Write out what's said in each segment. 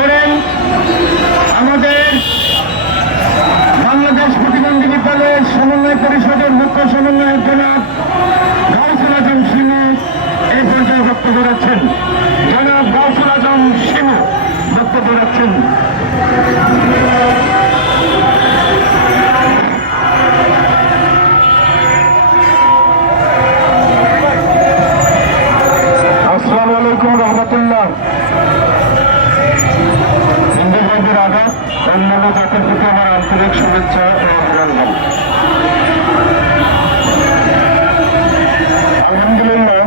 করেন। আমাদের বাংলাদেশ প্রতিবন্ধী বিদ্যালয়ের সমন্বয় পরিষদের মুখ্য সমন্বয়ক জনাব গাউসুল আজম সিনু এই পর্যায়ে বক্তব্য রাখছেন। জনাব গাউসুল আজম সিনু বক্তব্য রাখছেন। আসসালামু আলাইকুম রহমতুল্লাহ। ভাইদের আঘাত অন্যান্য জাতির প্রতি আমার আন্তরিক শুভেচ্ছা ও অভিনন্দন। আলহামদুলিল্লাহ,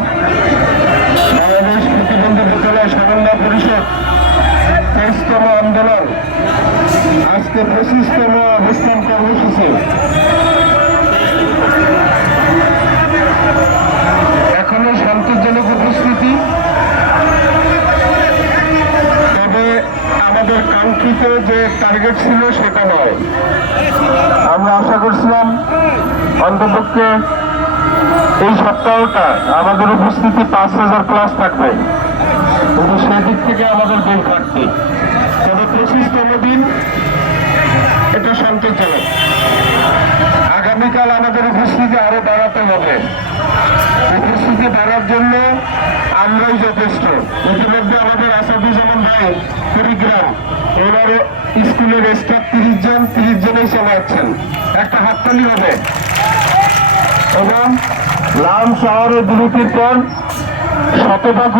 বাংলাদেশ প্রতিবন্ধী বিদ্যালয় সমন্বয় পরিষদ তেইশতম আন্দোলন আজকে পঁচিশতম অবস্থান কর্মসূচি এখনও সন্তোষজনক উপস্থিতি তবে আমাদের কাঙ্ক্ষিত যে টার্গেট ছিল সেটা নয়। আমরা আশা করছিলাম অন্তপক্ষে এই সপ্তাহটা আমাদের উপস্থিতি পাঁচ হাজার প্লাস থাকবে। কিন্তু সেদিক থেকে আমাদের দিন কাটতি তবে পঁচিশতম দিন এটা সন্তোষজনক আগামীকাল আমাদের উপস্থিতি আরও বাড়াতে হবে। উপস্থিতি বাড়ার জন্য আমরাই যথেষ্ট। ইতিমধ্যে আমাদের আসাদুজ্জামান ভাই কুড়িগ্রাম ওনার স্কুলের স্টাফ তিরিশ জন, তিরিশ জনেই চলে যাচ্ছেন একটা হাততালি হবে। এবং লাম শহরের দুর্নীতির পর শতভাগ